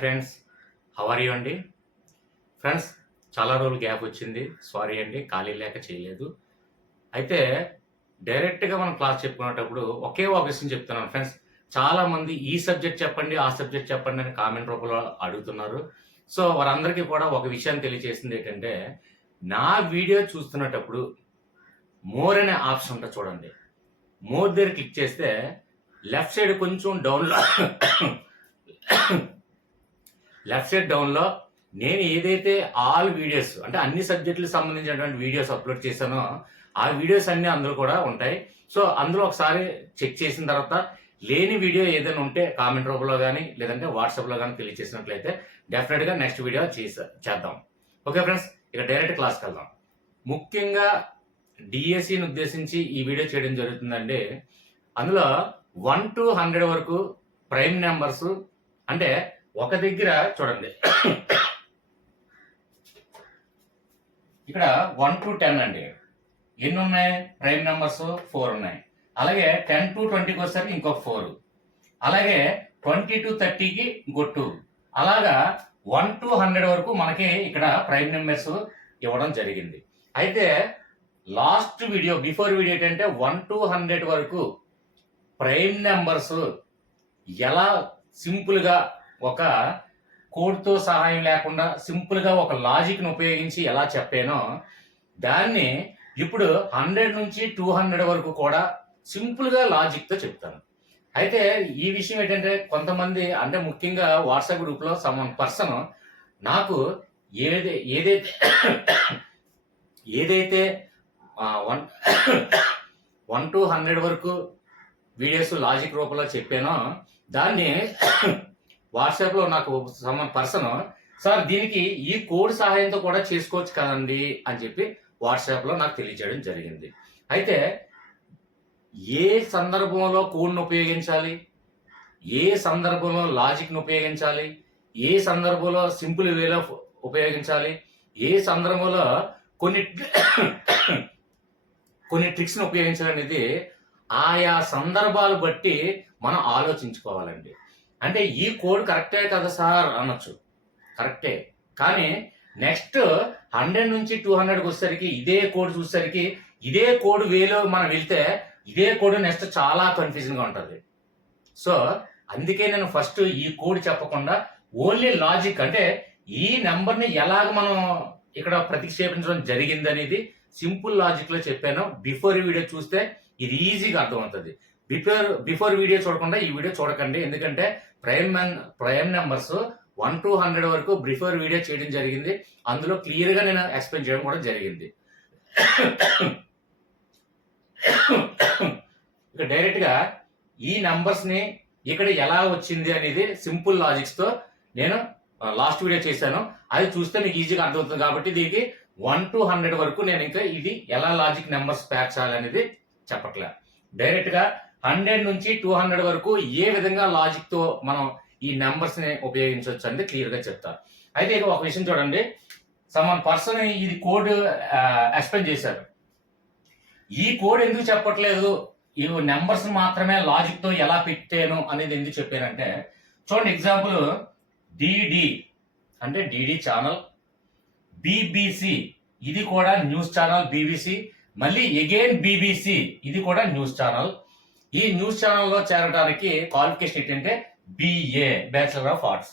Friends, how are you అండి? Friends, చాలా రోజులు గ్యాప్ వచ్చింది. సారీ అండి, ఖాళీ లేక చేయలేదు. అయితే డైరెక్ట్గా మనం క్లాస్ చెప్పుకునేటప్పుడు ఒకే ఒక విషయం చెప్తున్నాను ఫ్రెండ్స్. చాలామంది ఈ సబ్జెక్ట్ చెప్పండి, ఆ సబ్జెక్ట్ చెప్పండి అని కామెంట్ రూపంలో అడుగుతున్నారు. సో వారందరికీ కూడా ఒక విషయాన్ని తెలియజేసింది ఏంటంటే, నా వీడియో చూస్తున్నటప్పుడు మోర్ అనే ఆప్షన్ ఉంటుంది చూడండి. మోర్ దగ్గర క్లిక్ చేస్తే లెఫ్ట్ సైడ్ కొంచెం డౌన్లో లెఫ్ట్ సైడ్ డౌన్లో నేను ఏదైతే ఆల్ వీడియోస్ అంటే అన్ని సబ్జెక్టులకు సంబంధించినటువంటి వీడియోస్ అప్లోడ్ చేశానో ఆ వీడియోస్ అన్నీ అందులో కూడా ఉంటాయి. సో అందులో ఒకసారి చెక్ చేసిన తర్వాత లేని వీడియో ఏదైనా ఉంటే కామెంట్ రూపంలో కానీ లేదంటే వాట్సాప్లో కానీ తెలియజేసినట్లయితే డెఫినెట్గా నెక్స్ట్ వీడియో చేద్దాం. ఓకే ఫ్రెండ్స్, ఇక డైరెక్ట్ క్లాస్కి వెళ్దాం. ముఖ్యంగా డిఎస్సిని ఉద్దేశించి ఈ వీడియో చేయడం జరుగుతుందండి. అందులో 1 to 100 వరకు ప్రైమ్ నెంబర్స్ అంటే ఒక దగ్గర చూడండి, ఇక్కడ 1 to 10 అండి. ఎన్ని ఉన్నాయి? ప్రైమ్ నెంబర్స్ 4 ఉన్నాయి. అలాగే 10 to 20కి వచ్చేసరికి ఇంకొక 4, అలాగే 20 to 30కి ఇంకో 2, అలాగా 1 to 100 వరకు మనకి ఇక్కడ ప్రైమ్ నెంబర్స్ ఇవ్వడం జరిగింది. అయితే లాస్ట్ వీడియో బిఫోర్ వీడియో ఏంటంటే 1 to 100 వరకు ప్రైమ్ నెంబర్స్ ఎలా సింపుల్గా ఒక కోడ్తో సహాయం లేకుండా సింపుల్గా ఒక లాజిక్ను ఉపయోగించి ఎలా చెప్పానో దాన్ని ఇప్పుడు 100 నుంచి 200 వరకు కూడా సింపుల్గా లాజిక్తో చెప్తాను. అయితే ఈ విషయం ఏంటంటే కొంతమంది అంటే ముఖ్యంగా వాట్సాప్ గ్రూప్లో సమ్ పర్సన్ నాకు ఏదైతే 1 to 100 వరకు వీడియోస్ లాజిక్ రూపంలో చెప్పానో దాన్ని వాట్సాప్లో నాకు సమ్ పర్సన్ సార్ దీనికి ఈ కోడ్ సహాయంతో కూడా చేసుకోవచ్చు కదండి అని చెప్పి వాట్సాప్లో నాకు తెలియజేయడం జరిగింది. అయితే ఏ సందర్భంలో కోడ్ను ఉపయోగించాలి, ఏ సందర్భంలో లాజిక్ను ఉపయోగించాలి, ఏ సందర్భంలో సింపుల్ వేలో ఉపయోగించాలి, ఏ సందర్భంలో కొన్ని ట్రిక్స్ను ఉపయోగించాలనేది ఆయా సందర్భాలు బట్టి మనం ఆలోచించుకోవాలండి. అంటే ఈ కోడ్ కరెక్టే కదా సార్ అనొచ్చు, కరెక్టే. కానీ నెక్స్ట్ 100 నుంచి 200కి వచ్చేసరికి ఇదే కోడ్ చూసేసరికి ఇదే కోడ్ వేలో మనం వెళ్తే ఇదే కోడ్ నెక్స్ట్ చాలా కన్ఫ్యూజన్గా ఉంటుంది. సో అందుకే నేను ఫస్ట్ ఈ కోడ్ చెప్పకుండా ఓన్లీ లాజిక్ అంటే ఈ నెంబర్ని ఎలాగ మనం ఇక్కడ ప్రతిక్షేపించడం జరిగింది అనేది సింపుల్ లాజిక్లో చెప్పాను. బిఫోర్ వీడియో చూస్తే ఇది ఈజీగా అర్థమవుతుంది. బిఫోర్ వీడియో చూడకుండా ఈ వీడియో చూడకండి, ఎందుకంటే ప్రైమ్ నెంబర్స్ 1 to 100 వరకు బిఫోర్ వీడియో చేయడం జరిగింది. అందులో క్లియర్గా నేను ఎక్స్ప్లెయిన్ చేయడం కూడా జరిగింది. ఇక డైరెక్ట్గా ఈ నెంబర్స్ని ఇక్కడ ఎలా వచ్చింది అనేది సింపుల్ లాజిక్స్తో నేను లాస్ట్ వీడియో చేశాను. అది చూస్తే మీకు ఈజీగా అర్థమవుతుంది. కాబట్టి దీనికి 1 to 100 వరకు నేను ఇంకా ఇది ఎలా లాజిక్ నెంబర్స్ పేర్చాలి అనేది చెప్పట్లే. డైరెక్ట్గా 100 నుంచి 200 వరకు ఏ విధంగా లాజిక్తో మనం ఈ నెంబర్స్ని ఉపయోగించవచ్చు అనేది క్లియర్గా చెప్తాను. అయితే ఇక ఒక విషయం చూడండి, సమ్ పర్సన్ ఇది కోడ్ ఎక్స్ప్లెయిన్ చేశారు. ఈ కోడ్ ఎందుకు చెప్పట్లేదు, ఈ నెంబర్స్ మాత్రమే లాజిక్తో ఎలా పెట్టాను అనేది ఎందుకు చెప్పానంటే చూడండి. ఎగ్జాంపుల్ డిడి అంటే డిడి ఛానల్, బీబీసీ ఇది కూడా న్యూస్ ఛానల్ బీబీసీ, మళ్ళీ అగైన్ బీబీసీ ఇది కూడా న్యూస్ ఛానల్. ఈ న్యూస్ ఛానల్లో చేరడానికి క్వాలిఫికేషన్ ఏంటంటే బిఏ బ్యాచిలర్ ఆఫ్ ఆర్ట్స్.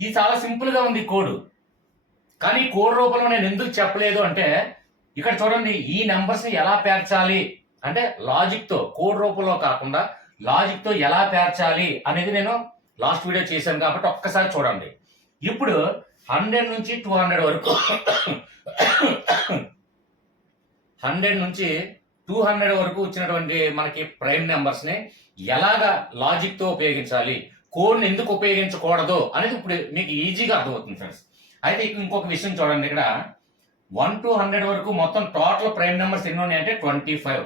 ఇది చాలా సింపుల్గా ఉంది కోడ్, కానీ కోడ్ రూపంలో నేను ఎందుకు చెప్పలేదు అంటే ఇక్కడ చూడండి ఈ నెంబర్స్ ఎలా పేర్చాలి అంటే లాజిక్తో, కోడ్ రూపంలో కాకుండా లాజిక్తో ఎలా పేర్చాలి అనేది నేను లాస్ట్ వీడియో చేశాను కాబట్టి ఒక్కసారి చూడండి. ఇప్పుడు 100 నుంచి 200 వరకు 100 నుంచి 200 వరకు వచ్చినటువంటి మనకి ప్రైమ్ నెంబర్స్ని ఎలాగా లాజిక్తో ఉపయోగించాలి, కోడ్ని ఎందుకు ఉపయోగించకూడదు అనేది ఇప్పుడు మీకు ఈజీగా అర్థమవుతుంది ఫ్రెండ్స్. అయితే ఇంకొక విషయం చూడండి, ఇక్కడ 1 to 100 వరకు మొత్తం టోటల్ ప్రైమ్ నెంబర్స్ ఎన్ని ఉన్నాయి అంటే 25.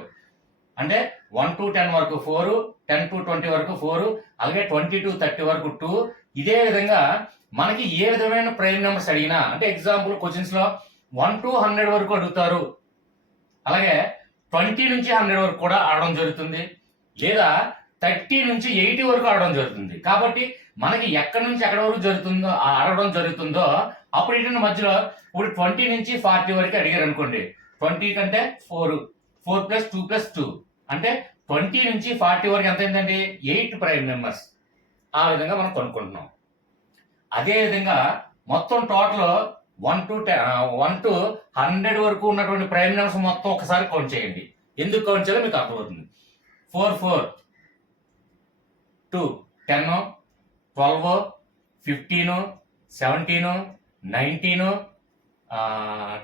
అంటే 1 to 10 వరకు 4, 10 to 20 వరకు 4, అలాగే 20 to 30 వరకు 2. ఇదే విధంగా మనకి ఏ విధమైన ప్రైమ్ నెంబర్స్ అడిగినా అంటే ఎగ్జాంపుల్ క్వశ్చన్స్లో 1 to 100 వరకు అడుగుతారు, అలాగే 20 నుంచి 100 వరకు కూడా ఆడడం జరుగుతుంది, లేదా 30 నుంచి 80 వరకు ఆడడం జరుగుతుంది. కాబట్టి మనకి ఎక్కడి నుంచి ఎక్కడి వరకు జరుగుతుందో ఆడడం జరుగుతుందో అప్పుడు ఏంటంటే మధ్యలో ఇప్పుడు 20 నుంచి 40 వరకు అడిగారు అనుకోండి. 20 కంటే 4 + 2 + 2 అంటే 20 నుంచి 40 వరకు ఎంత అయిందండి? 8 ప్రైమ్ నెంబర్స్. ఆ విధంగా మనం కనుక్కుంటున్నాం. అదే విధంగా మొత్తం టోటల్ 1 to 100 వరకు ఉన్నటువంటి ప్రైమ్ నెంబర్స్ మొత్తం ఒకసారి కౌంట్ చేయండి. ఎందుకు కౌంట్ చేయాలో మీకు అర్థమవుతుంది. 4 4 2 10 12 15 17 19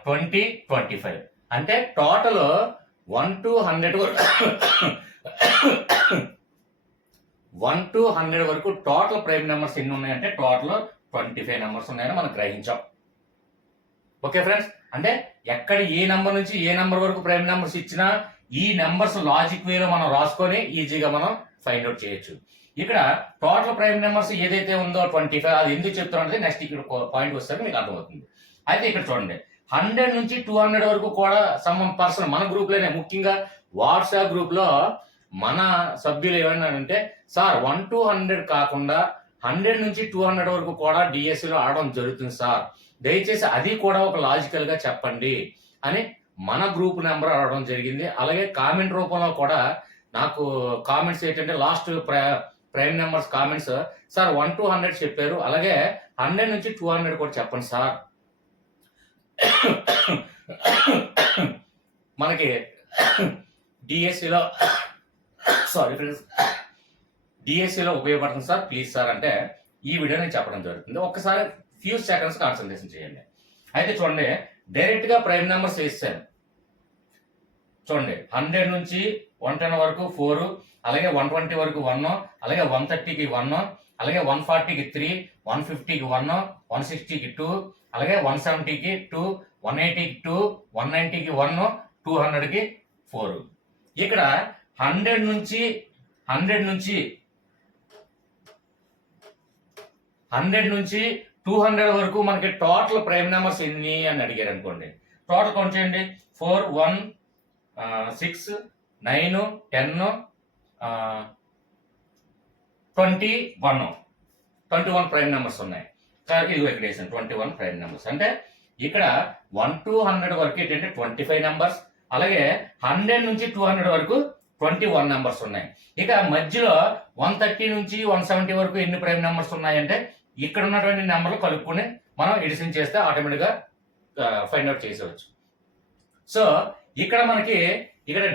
20 25 అంటే టోటల్ 1 to 100 వరకు టోటల్ ప్రైమ్ నెంబర్స్ ఎన్ని ఉన్నాయంటే టోటల్ 25 నెంబర్స్ ఉన్నాయని మనం గ్రహించాం. ఓకే ఫ్రెండ్స్, అంటే ఎక్కడ ఏ నెంబర్ నుంచి ఏ నెంబర్ వరకు ప్రైమ్ నెంబర్స్ ఇచ్చినా ఈ నెంబర్స్ లాజిక్ వేలో మనం రాసుకొని ఈజీగా మనం ఫైండ్ అవుట్ చేయొచ్చు. ఇక్కడ టోటల్ ప్రైమ్ నెంబర్స్ ఏదైతే ఉందో 25 అది ఎందుకు చెప్తానంటే నెక్స్ట్ ఇక్కడ పాయింట్ వస్తే మీకు అర్థమవుతుంది. అయితే ఇక్కడ చూడండి 100 నుంచి 200 వరకు కూడా సమ్ పర్సన్ మన గ్రూప్ లోనే ముఖ్యంగా వాట్సాప్ గ్రూప్ లో మన సభ్యులు ఏమన్నారంటే సార్ 1 to 100 కాకుండా 100 నుంచి 200 వరకు కూడా డిఎస్సి లో ఆడడం జరుగుతుంది సార్, దయచేసి అది కూడా ఒక లాజికల్ గా చెప్పండి అని మన గ్రూప్ నెంబర్ అడగడం జరిగింది. అలాగే కామెంట్ రూపంలో కూడా నాకు కామెంట్స్ ఏంటంటే last prime numbers comments sir 1 to 100 చెప్పారు, అలాగే 100 నుంచి 200 కూడా చెప్పండి సార్. మనకి డిఎస్సిలో డిఎస్సిలో ఉపయోగపడుతుంది సార్, ప్లీజ్ సార్ అంటే ఈ వీడియో నేను చెప్పడం జరుగుతుంది. ఒక్కసారి ఫ్యూ సెకండ్స్ కాన్సన్ట్రేషన్ చేయండి. అయితే చూడండి డైరెక్ట్ గా ప్రైమ్ నెంబర్స్ వేస్తాను. చూడండి 100 నుంచి 110 వరకు 4, అలాగే 120 వరకు 1, అలాగే 130కి 1, అలాగే 140కి 3, 150కి 1, 160కి 2, అలాగే 170కి 2, 180కి 2, 190కి 1, 200కి 4. ఇక్కడ 100 నుంచి 200 వరకు మనకి టోటల్ ప్రైమ్ నెంబర్స్ ఎన్ని అని అడిగారు అనుకోండి. టోటల్ కౌంట్ చేయండి. 4 1 6 9 10 21 ప్రైమ్ నెంబర్స్ ఉన్నాయి. ఇదిగో ఇక్కడ వేసాను 21 ప్రైమ్ నెంబర్స్. అంటే ఇక్కడ 1 to 100 వరకు ఏంటంటే 25 నెంబర్స్, అలాగే 100 నుంచి 200 వరకు 21 నెంబర్స్ ఉన్నాయి. ఇక మధ్యలో 130 నుంచి 170 వరకు ఎన్ని ప్రైమ్ నెంబర్స్ ఉన్నాయంటే ఇక్కడ ఉన్నటువంటి నెంబర్లు కలుపుకొని మనం ఎడిషన్ చేస్తే ఆటోమేటిక్ గా ఫైండ్ అవుట్ చేసేవచ్చు. సో ఇక్కడ మనకి ఇక్కడ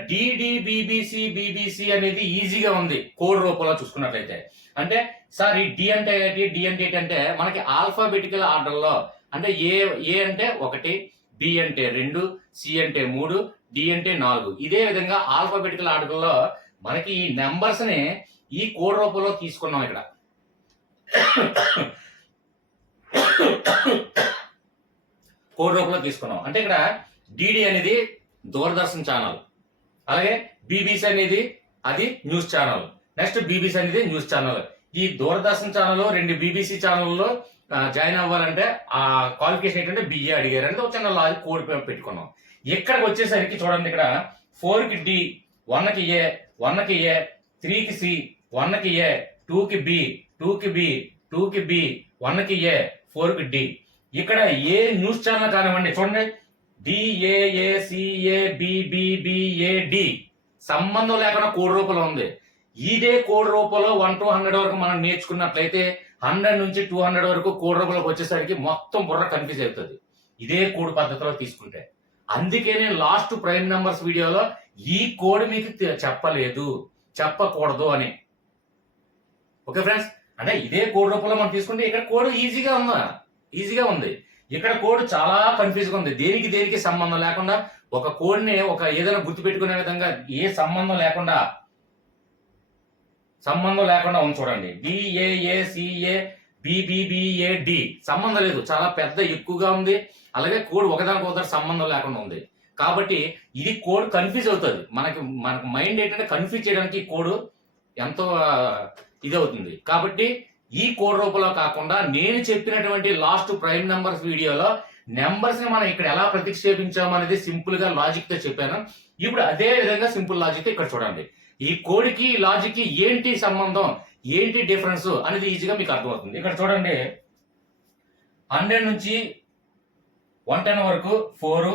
బీబీసీ అనేది ఈజీగా ఉంది కోడ్ రూపంలో చూసుకున్నట్లయితే. అంటే సార్ ఈ డి అంటే ఏంటి అంటే మనకి ఆల్ఫాబెటికల్ ఆర్డర్ లో అంటే ఏ అంటే 1, బి అంటే 2, సి అంటే 3, డి అంటే 4. ఇదే విధంగా ఆల్ఫాబెటికల్ ఆర్డర్ లో మనకి ఈ నెంబర్స్ ని ఈ కోడ్ రూపంలో తీసుకున్నాం. ఇక్కడ కోడ్ రూపంలో తీసుకున్నాం. అంటే ఇక్కడ డిడి అనేది దూరదర్శన్ ఛానల్, అలాగే బీబీసీ అనేది అది న్యూస్ ఛానల్, నెక్స్ట్ బీబీసీ అనేది న్యూస్ ఛానల్. ఈ దూరదర్శన్ ఛానల్ 2 బీబీసీ ఛానల్లో జాయిన్ అవ్వాలంటే ఆ క్వాలిఫికేషన్ ఏంటంటే బిఏ అడిగారు. అంటే ఒక చిన్న లాజిక్ కోడ్ పెట్టుకున్నాం. ఇక్కడికి వచ్చేసరికి చూడండి ఇక్కడ 4కి డి, 1కి ఏ, 1కి ఏ, 3కి సి, 1కి ఏ, 2కి బి, 2కి బి, 2కి బి, 1కి ఏ, 4కి డి. ఇక్కడ ఏ న్యూస్ ఛానల్ కానివ్వండి చూడండి DAACABBBAD సంబంధం లేకుండా కోడ్ రూపంలో ఉంది. ఇదే కోడ్ రూపంలో 1 to 100 వరకు మనం నేర్చుకున్నట్లయితే 100 నుంచి 200 వరకు కోడ్ రూపంలోకి వచ్చేసరికి మొత్తం బుర్ర కన్ఫ్యూజ్ అవుతుంది ఇదే కోడ్ పద్ధతిలో తీసుకుంటే. అందుకే నేను లాస్ట్ ప్రైమ్ నెంబర్స్ వీడియోలో ఈ కోడ్ మీకు చెప్పకూడదు అని. ఓకే ఫ్రెండ్స్, అంటే ఇదే కోడ్ రూపంలో మనం తీసుకుంటే ఇక్కడ కోడ్ ఈజీగా ఉంది. ఇక్కడ కోడ్ చాలా కన్ఫ్యూజ్ గా ఉంది. దేనికి సంబంధం లేకుండా ఒక కోడ్ ని ఒక ఏదైనా గుర్తు పెట్టుకునే విధంగా ఏ సంబంధం లేకుండా ఉంది. చూడండి DAACABBBAD సంబంధం లేదు, చాలా పెద్ద ఎక్కువగా ఉంది. అలాగే కోడ్ ఒకదానికి సంబంధం లేకుండా ఉంది. కాబట్టి ఇది కోడ్ కన్ఫ్యూజ్ అవుతుంది. మనకు మైండ్ ఏంటంటే కన్ఫ్యూజ్ చేయడానికి ఈ కోడ్ ఎంతో ఇది అవుతుంది. కాబట్టి ఈ కోడ్ రూపంలో కాకుండా నేను చెప్పినటువంటి లాస్ట్ ప్రైమ్ నెంబర్స్ వీడియోలో నెంబర్స్ ని మనం ఇక్కడ ఎలా ప్రతిక్షేపించాము అనేది సింపుల్ గా లాజిక్ తో చెప్పాను. ఇప్పుడు అదే విధంగా సింపుల్ లాజిక్ తో ఇక్కడ చూడండి. ఈ కోడ్కి లాజిక్ కి ఏంటి సంబంధం, ఏంటి డిఫరెన్స్ అనేది ఈజీగా మీకు అర్థమవుతుంది. ఇక్కడ చూడండి 100 నుంచి 110 వరకు 4,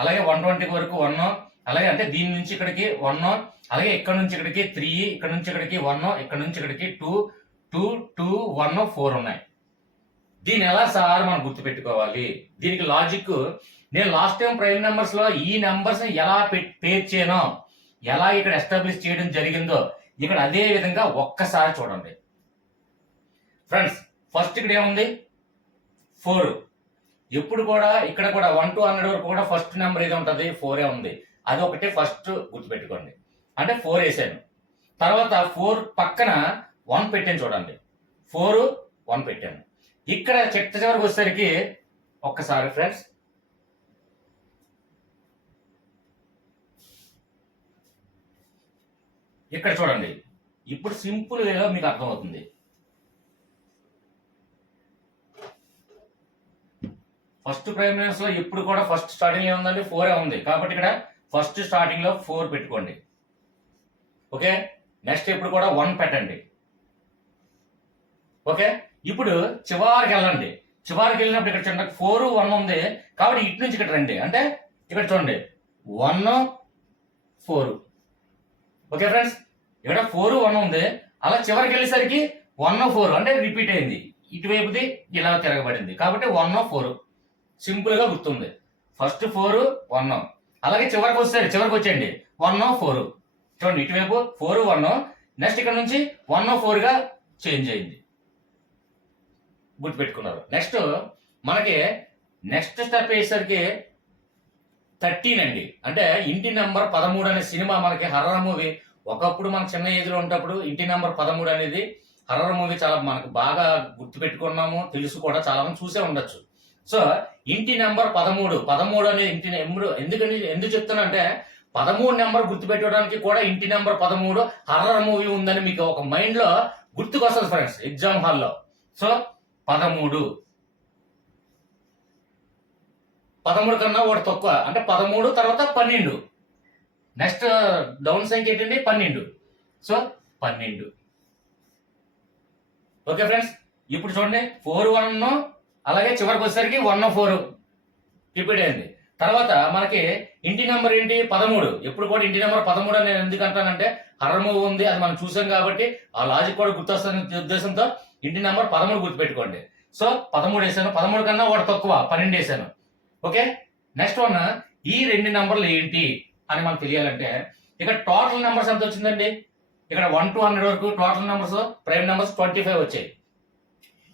అలాగే 120 వరకు 1, అలాగే అంటే దీని నుంచి ఇక్కడికి 1, అలాగే ఇక్కడ నుంచి ఇక్కడికి 3, ఇక్కడ నుంచి ఇక్కడికి 1, ఇక్కడ నుంచి ఇక్కడికి 2, 2, 2, 1, 4 ఉన్నాయి. దీన్ని ఎలా సార్ మనం గుర్తుపెట్టుకోవాలి? దీనికి లాజిక్ నేను లాస్ట్ టైం ప్రైమ్ నెంబర్స్ లో ఈ నెంబర్స్ ఎలా పేర్ చేయనో, ఎలా ఇక్కడ ఎస్టాబ్లిష్ చేయడం జరిగిందో ఇక్కడ అదే విధంగా ఒక్కసారి చూడండి ఫ్రెండ్స్. ఫస్ట్ ఇక్కడ ఏముంది 4. ఎప్పుడు కూడా ఇక్కడ కూడా 1 to 100 వరకు కూడా ఫస్ట్ నెంబర్ ఏది ఉంటుంది 4 ఉంది. అది ఒకటి ఫస్ట్ గుర్తుపెట్టుకోండి. అంటే 4 వేసాను, తర్వాత 4 పక్కన 1 పెట్టాను చూడండి, 4, 1 పెట్టాను. ఇక్కడ చివరికి వచ్చేసరికి ఒక్కసారి ఫ్రెండ్స్ ఇక్కడ చూడండి. ఇప్పుడు సింపుల్ వేలో మీకు అర్థమవుతుంది. ఫస్ట్ ప్రైమ్ నెంబర్స్ లో ఎప్పుడు కూడా ఫస్ట్ స్టార్టింగ్ ఏముందండి 4 ఉంది. కాబట్టి ఇక్కడ ఫస్ట్ స్టార్టింగ్ లో 4 పెట్టుకోండి. ఓకే, నెక్స్ట్ ఇప్పుడు కూడా 1 పెట్టండి. ఓకే, ఇప్పుడు చివరికి వెళ్ళండి. చివరికి వెళ్ళినప్పుడు ఇక్కడ చూడండి 4, 1 ఉంది. కాబట్టి ఇటు నుంచి ఇక్కడ రండి. అంటే ఇక్కడ చూడండి 1, 4. ఓకే ఫ్రెండ్స్, ఇక్కడ 4, 1 ఉంది. అలా చివరికి వెళ్ళేసరికి 1, 4 అంటే రిపీట్ అయింది. ఇటువైపుది ఇలా తిరగబడింది. కాబట్టి 1, 4 సింపుల్ గా గుర్తుంది. ఫస్ట్ 4, 1. అలాగే చివరికి వచ్చేయండి 1, 4. చూడండి ఇటువైపు 4, 1. నెక్స్ట్ ఇక్కడ నుంచి 1, 4 గా చేంజ్ అయింది. గుర్తుపెట్టుకున్నారు. నెక్స్ట్ మనకి నెక్స్ట్ స్టెప్ వేసరికి 13 అండి. అంటే ఇంటి నెంబర్ 13 అనే సినిమా మనకి హర్రర్ మూవీ. ఒకప్పుడు మన చిన్న ఏజ్ లో ఉన్నప్పుడు ఇంటి నెంబర్ 13 అనేది హర్రర్ మూవీ చాలా మనకు బాగా గుర్తు పెట్టుకున్నాము, తెలుసు కూడా, చాలా మంది చూసే ఉండొచ్చు. సో ఇంటి నెంబర్ 13 అనే ఇంటి నెంబర్ ఎందుకు చెప్తానంటే 13 నెంబర్ గుర్తు పెట్టుకోవడానికి కూడా ఇంటి నెంబర్ 13 హర్రర్ మూవీ ఉందని మీకు ఒక మైండ్ లో గుర్తుకొస్తుంది ఫ్రెండ్స్ ఎగ్జామ్ హాల్లో. సో 13 కన్నా ఒకటి తక్కువ అంటే 13, తర్వాత 12. నెక్స్ట్ డౌన్ సంఖ్య ఏంటండి 12. సో 12. ఓకే ఫ్రెండ్స్, ఇప్పుడు చూడండి 4, 1 అలాగే చివరికి వచ్చేసరికి 1, 4 రిపీట్ అయింది. తర్వాత మనకి ఇంటి నెంబర్ ఏంటి 13. ఎప్పుడు కూడా ఇంటి నెంబర్ 13 అని నేను ఎందుకు అంటానంటే హర్రర్ మూవీ ఉంది, అది మనం చూసాం కాబట్టి ఆ లాజిక్ కూడా గుర్తొస్తున్న ఉద్దేశంతో ఇంటి నెంబర్ 13 గుర్తుపెట్టుకోండి. సో 13 వేసాను, 13 కన్నా ఒకటి తక్కువ 12 వేసాను. ఓకే, నెక్స్ట్ వన్ ఈ 2 నెంబర్లు ఏంటి అని మనకు తెలియాలంటే ఇక్కడ టోటల్ నెంబర్స్ ఎంత వచ్చిందండి? ఇక్కడ 1 to 100 వరకు టోటల్ నెంబర్స్ ప్రైమ్ నెంబర్స్ 25 వచ్చాయి.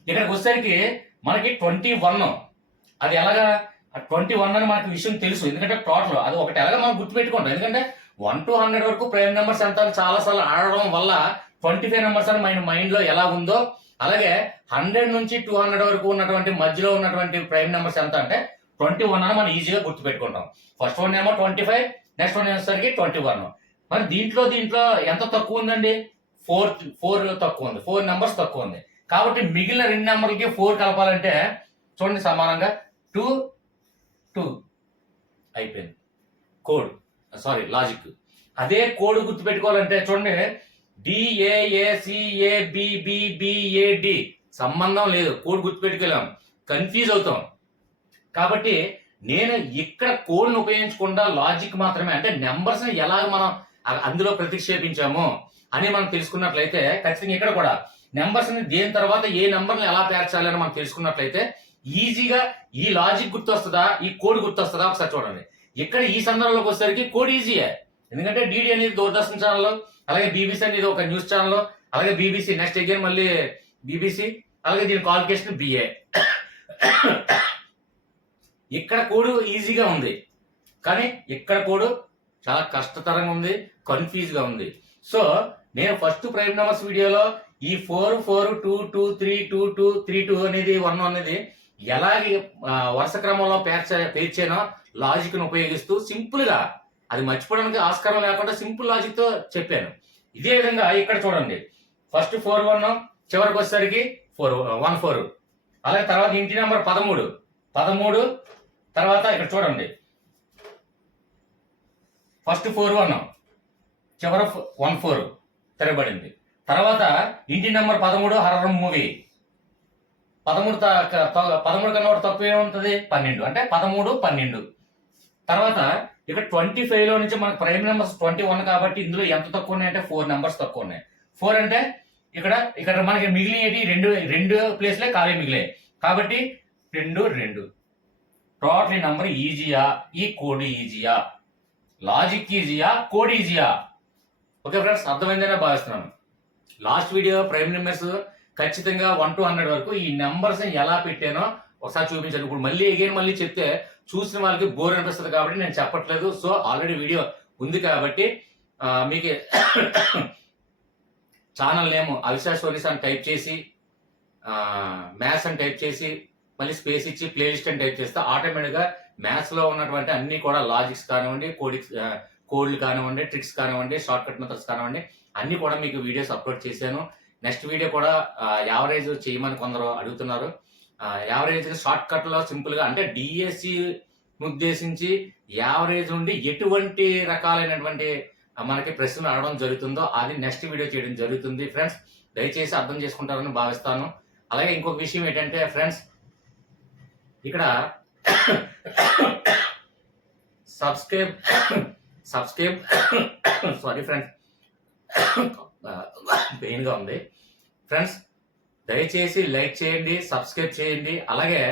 ఇక్కడికి వచ్చేసరికి మనకి 21. అది ఎలాగా 21 అని మనకి విషయం తెలుసు, ఎందుకంటే టోటల్ అది ఒకటి ఎలాగా మనం గుర్తుపెట్టుకుంటాం. ఎందుకంటే 1 to 100 వరకు ప్రైమ్ నెంబర్స్ ఎంత చాలా సార్లు ఆడడం వల్ల 25 నెంబర్స్ అని మన మైండ్ లో ఎలా ఉందో, అలాగే 100 నుంచి 200 వరకు ఉన్నటువంటి మధ్యలో ఉన్నటువంటి ప్రైమ్ నెంబర్స్ ఎంత అంటే 21 అని మనం ఈజీగా గుర్తుపెట్టుకుంటాం. ఫస్ట్ వన్ ఏమో 25, నెక్స్ట్ వన్ వచ్చేసరికి 21. మరి దీంట్లో ఎంత తక్కువ ఉందండి? 4 తక్కువ ఉంది, 4 నెంబర్స్ తక్కువ ఉంది. కాబట్టి మిగిలిన 2 నెంబర్లకి 4 కలపాలంటే చూడండి సమానంగా 2, 2 అయిపోయింది. Code logic. అదే కోడ్ గుర్తుపెట్టుకోవాలంటే చూడండి DAACABBBAD సంబంధం లేదు, కోడ్ గుర్తుపెట్టుకోలేం, కన్ఫ్యూజ్ అవుతాం. కాబట్టి నేను ఇక్కడ కోడ్ను ఉపయోగించకుండా లాజిక్ మాత్రమే, అంటే నెంబర్స్ ని ఎలా మనం అందులో ప్రతిక్షేపించాము అని మనం తెలుసుకున్నట్లయితే ఖచ్చితంగా ఇక్కడ కూడా నెంబర్స్ ని దేని తర్వాత ఏ నెంబర్ని ఎలా పేర్చాలి అని మనం తెలుసుకున్నట్లయితే ఈజీగా ఈ లాజిక్ గుర్తొస్తుందా, ఈ కోడ్ గుర్తొస్తుందా ఒకసారి చూడండి. ఇక్కడ ఈ సందర్భంలోకి వచ్చేసరికి కోడ్ ఈజీయే, ఎందుకంటే డిడి అనేది దూరదర్శన్ ఛానల్, అలాగే బీబీసీ అనేది ఒక న్యూస్ ఛానల్, అలాగే బీబీసీ నెక్స్ట్ అగైన్ మళ్ళీ బీబీసీ, అలాగే దీని క్వాలిఫికేషన్ బిఏ. ఇక్కడ కోడ్ ఈజీగా ఉంది, కానీ ఇక్కడ కోడ్ చాలా కష్టతరంగా ఉంది, కన్ఫ్యూజ్ గా ఉంది. సో నేను ఫస్ట్ ప్రైమ్ నెంబర్స్ వీడియోలో ఈ 4, 4, 2, 2, 3, 2, 2, 3, 2 అనేది 1 అనేది ఎలాగే వరుస క్రమంలో పేర్చానో లాజిక్ ను ఉపయోగిస్తూ సింపుల్ గా, అది మర్చిపోవడానికి ఆస్కారం లేకుండా సింపుల్ లాజిక్ తో చెప్పాను. ఇదే విధంగా ఇక్కడ చూడండి ఫస్ట్ 4, 1 చివరికి వచ్చేసరికి 1, 4. అలాగే తర్వాత ఇంటి నెంబర్ 13 తర్వాత ఇక్కడ చూడండి ఫస్ట్ 4, 1 చివర 14 తిరగబడింది. తర్వాత ఇంటి నెంబర్ 13 హర్రర్ మూవీ 13 కన్నా ఒకటి తక్కువ ఏముంటుంది 12 అంటే 13 12. తర్వాత ఇక్కడ 25 లో నుంచి మనకు ప్రైమ్ నెంబర్స్ 21 కాబట్టి ఇందులో ఎంత తక్కువ ఉన్నాయి అంటే 4 నెంబర్స్ తక్కువ ఉన్నాయి. 4 అంటే ఇక్కడ మనకి మిగిలినవి రెండు ప్లేస్లే ఖాళీ మిగిలాయి కాబట్టి 2 టోటల్ నెంబర్ ఈజీయా, ఈ కోడ్ ఈజీయా, లాజిక్ ఈజీయా, కోడ్ ఈజీయా? ఓకే ఫ్రెండ్స్, అర్థమైందనే భావిస్తున్నాను. లాస్ట్ వీడియో ప్రైమ్ నెంబర్స్ ఖచ్చితంగా 1 to 100 వరకు ఈ నెంబర్స్ ఎలా పెట్టానో ఒకసారి చూపించాను. ఇప్పుడు మళ్ళీ చెప్తే చూసిన వాళ్ళకి బోర్ అనిపిస్తుంది కాబట్టి నేను చెప్పట్లేదు. సో ఆల్రెడీ వీడియో ఉంది కాబట్టి మీకు ఛానల్ నేమ్ అవిశా స్టోరీస్ అని టైప్ చేసి మ్యాథ్స్ అని టైప్ చేసి మళ్ళీ స్పేస్ ఇచ్చి ప్లేలిస్ట్ అని టైప్ చేస్తే ఆటోమేటిక్గా మ్యాథ్స్లో ఉన్నటువంటి అన్ని కూడా లాజిక్స్ కానివ్వండి, కోడ్లు కానివ్వండి, ట్రిక్స్ కానివ్వండి, షార్ట్ కట్ మెథడ్స్ కానివ్వండి అన్ని కూడా మీకు వీడియోస్ అప్లోడ్ చేశాను. నెక్స్ట్ వీడియో కూడా యావరేజ్ చేయమని కొందరు అడుగుతున్నారు. యావరేజ్ షార్ట్ కట్ లో సింపుల్ గా అంటే డిఎస్సి ఉద్దేశించి యావరేజ్ నుండి ఎటువంటి రకాలైనటువంటి మనకి ప్రశ్నలు అడగడం జరుగుతుందో అది నెక్స్ట్ వీడియో చేయడం జరుగుతుంది. ఫ్రెండ్స్ దయచేసి అర్థం చేసుకుంటారని భావిస్తాను. అలాగే ఇంకొక విషయం ఏంటంటే ఫ్రెండ్స్, ఇక్కడ సబ్స్క్రైబ్ సారీ ఫ్రెండ్స్, పెయిన్ గా ఉంది. ఫ్రెండ్స్ దయచేసి లైక్ చేయండి, సబ్స్క్రైబ్ చేయండి. అలాగే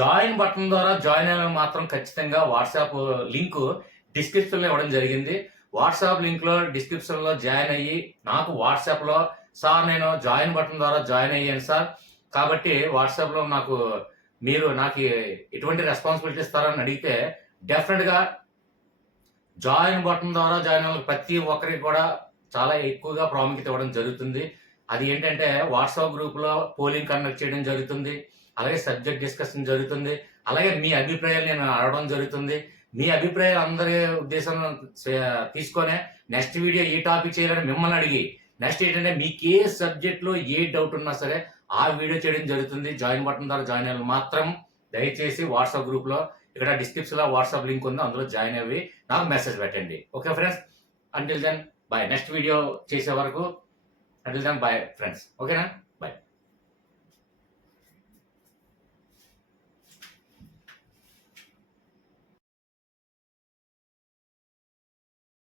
జాయిన్ బటన్ ద్వారా జాయిన్ అయిన మాత్రం ఖచ్చితంగా వాట్సాప్ లింక్ డిస్క్రిప్షన్ లో ఇవ్వడం జరిగింది. వాట్సాప్ లింక్ లో డిస్క్రిప్షన్ లో జాయిన్ అయ్యి నాకు వాట్సాప్ లో సార్ నేను జాయిన్ బటన్ ద్వారా జాయిన్ అయ్యాను సార్, కాబట్టి వాట్సాప్ లో మీరు నాకు ఎటువంటి రెస్పాన్సిబిలిటీ ఇస్తారని అడిగితే డెఫినెట్ గా జాయిన్ బటన్ ద్వారా జాయిన్ అయిన ప్రతి ఒక్కరికి కూడా చాలా ఎక్కువగా ప్రాముఖ్యత ఇవ్వడం జరుగుతుంది. అది ఏంటంటే వాట్సాప్ గ్రూప్ లో పోలింగ్ కండక్ట్ చేయడం జరుగుతుంది, అలాగే సబ్జెక్ట్ డిస్కషన్ జరుగుతుంది, అలాగే మీ అభిప్రాయాలు నేను అడగడం జరుగుతుంది. మీ అభిప్రాయాలు అందరి ఉద్దేశం తీసుకొని నెక్స్ట్ వీడియో ఏ టాపిక్ చేయాలని మిమ్మల్ని అడిగి నెక్స్ట్ ఏంటంటే మీకు ఏ సబ్జెక్ట్ లో ఏ డౌట్ ఉన్నా సరే ఆ వీడియో చేయడం జరుగుతుంది. జాయిన్ బటన్ ద్వారా జాయిన్ అయ్యాలి మాత్రం దయచేసి వాట్సాప్ గ్రూప్ లో ఇక్కడ డిస్క్రిప్షన్ లో వాట్సాప్ లింక్ ఉంది, అందులో జాయిన్ అయ్యి నాకు మెసేజ్ పెట్టండి. Okay friends, until then bye. Next video చేసే వరకు అంటిల్ దెన్ బాయ్ ఫ్రెండ్స్. ఓకేనా?